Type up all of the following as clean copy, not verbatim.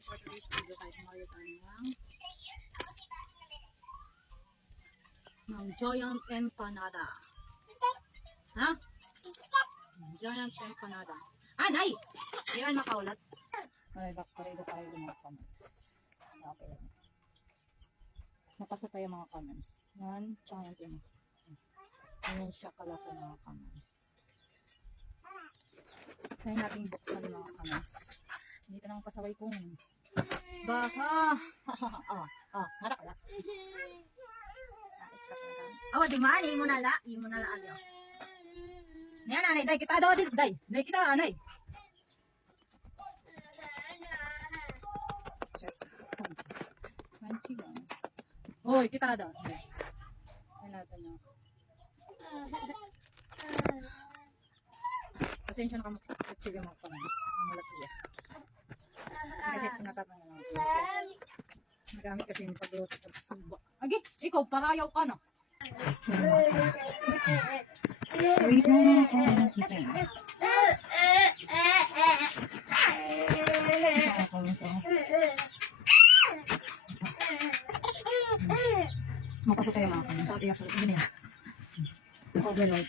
guys, for today's video kahit umayo tayo ng Giant Empanada. Ha? Giant Empanada. Ah, nay! Di man makaulat. Ay, bakarido tayo mga comments. Okay. Napasok tayo mga comments. Yan, giant yun. Ayan siya kalaki mga comments. Kaya natin buksan mga comments. Dito na ang pasaway kong baka. Natakala. Awa, di man, mo na la. Mo na la agyo. Yan, anay, day kita daw dito, day. Day kita, anay. Check. Hoy, kita daw. Yan natin na. Pasensya na kami actually mga comments. Ang malaki yan. Kasi pinatapang na mga comments. Nagamit kasi yung pag-load sa suba. Agi, ikaw, parayaw ka na. Wait mo na ako. Mapasok tayo mga comments. Sabi sa gini yan. Overload.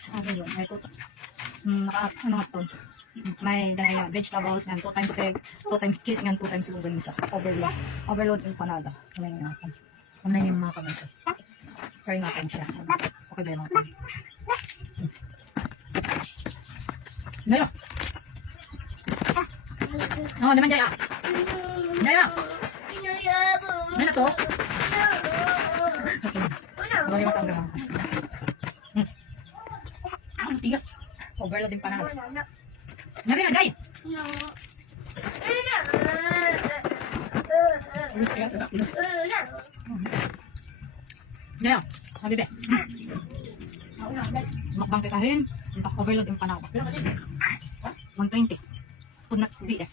May may vegetables ng 2 times egg, 2 times cheese, ng 2 times longganisa. Overload yung panada. Kamay natin. Kamay yung mga kamay. Try natin siya. Okay ba yung mga kamay? Jaya! Oh, naman Jaya! Jaya! Ano na to? Bali matanggal ako. Ang tiyak. Overload yung panada. Nari na, Jay! Jaya, sabi be. Makbang kitahin. Overload yung panada. 120. Pud na BF.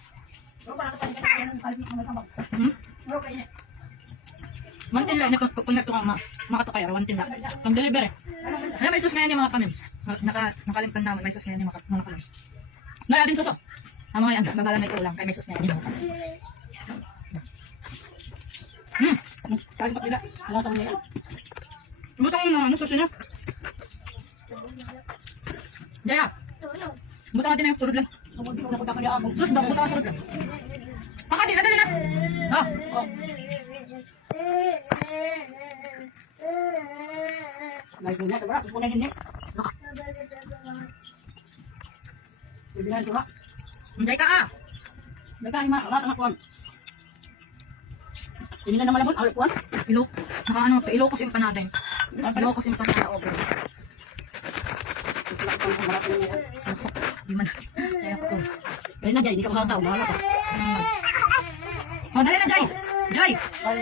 Mantin lang, kung nato ka makatukay, mantin lang. Pang delivery. Ano, may sus ngayon yung mga kamims. Nakalimpan naman, may sus ngayon yung mga kamims. Naya din suso. Ang mga yan, babala may tulang, kaya may sus ngayon yung mga kamims. Kaya pa pila, halatang niya. Butang mo na, ano sus niya? Jaya! Butang natin na yung surod lang. Sus, butang ka surod lang. Makati, nadali na! Baik niya, diba? Pupunin niya. Bibihan diba? Menjay ka ah! Daga ima, wala tang kuan. Ini na malabon, awal kuan. Ilokos yung panada yun. Ilokos yung panada over. Di man. Kaya ko. Dali na Jay, di ka makataw, bahala ka. Oh, dali na Jay! Jay! Dali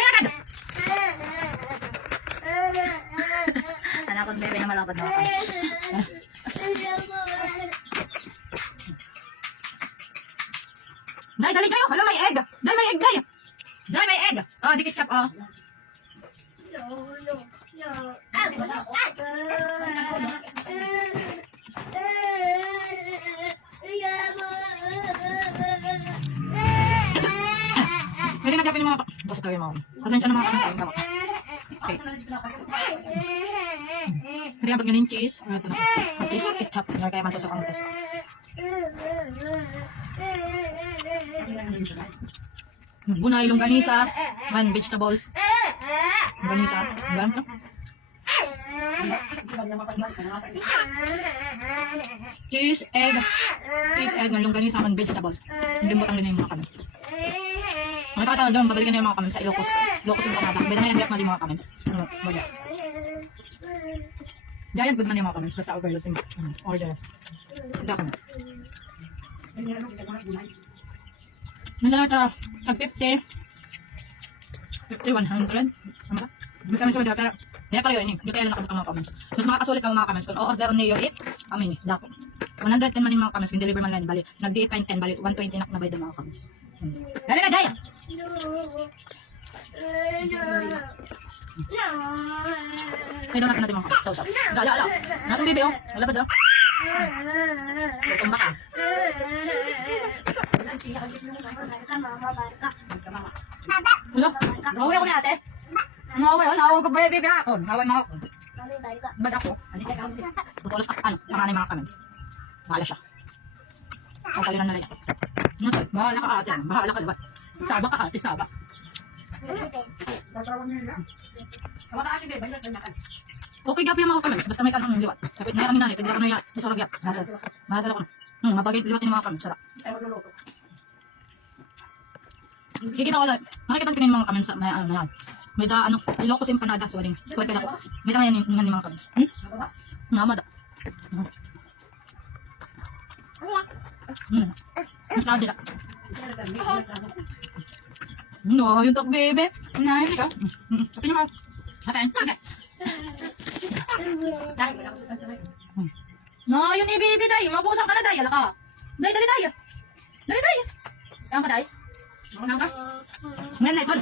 na agad! Anak kong bebe na malapad na ako. Day, dali kayo! Hala, may egg! Day, may egg, Day! Day, may egg! Oh, dikit chop, oh. Pwede na gapin yung mga basta tayo mga pasensya na mga kami sa yung gamot. Okay. Pwede nga pag ganyan cheese. Ito na. Cheese, ketchup. Kaya masasok ang gusto. Bunay, longganisa. Man, vegetables. Longganisa. Ganito. Cheese, egg. Cheese, egg. Longganisa, man, vegetables. Hindi butang din yung mga kami. Mga katawan doon, babalikan na yung mga comments sa Ilocos. Ilocos yung panada. Beda na yan, na yung mga comments. Giant good man yung mga comments. Basta overload yung order. Hindi ako na. Nalata, tag 50. 50, 100. Ano ba? Bisa may sabi pero kaya pala yun, hindi kaya lang nakabutang mga comments. Mas makakasulit ka mga comments. Kung o-order niyo it, kami ni, dako. 110 man yung mga comments, kung deliver man lang, bali. Nag-DA 10, bali 120 na bayad ng mga comments. Dali na, Jaya! Ay, doon natin mga comments. Tausap. Ala. Natong bibi, oh. Wala ba daw? Tumba ka. Wala. Nawaway ako ni ate. Nawaway ko. Baby ako. Nawaway mga ako. Bad ako. Tutulas ka. Panganay mga comments. Bahala siya. Pagkalinan na lang. Bahala ka ate. Bahala ka liwat. Saba ka ate. Saba. Okay, gabi yung mga comments. Basta may kanong liwat. Kapit na kami nanay. Pwede ako na yan. Isurag yan. Mahasal ako na. Mapagay liwat yung mga comments. Sarap. Kikita ko lang. Nakikita ko yung mga comments. May da, iloko sa empanada. Sorry. Suwag ka na ko. May da ngayon yung mga comments. Namada. Sabi na. No, yung tak bebe. Nay, ka. Kapin mo. Kapin. Sige. No, yun ni bebe day. Mabusan ka na day. Ala ka. Day, dali day. Dali day. Kaya ba day? Kaya ka? Ngayon na ito.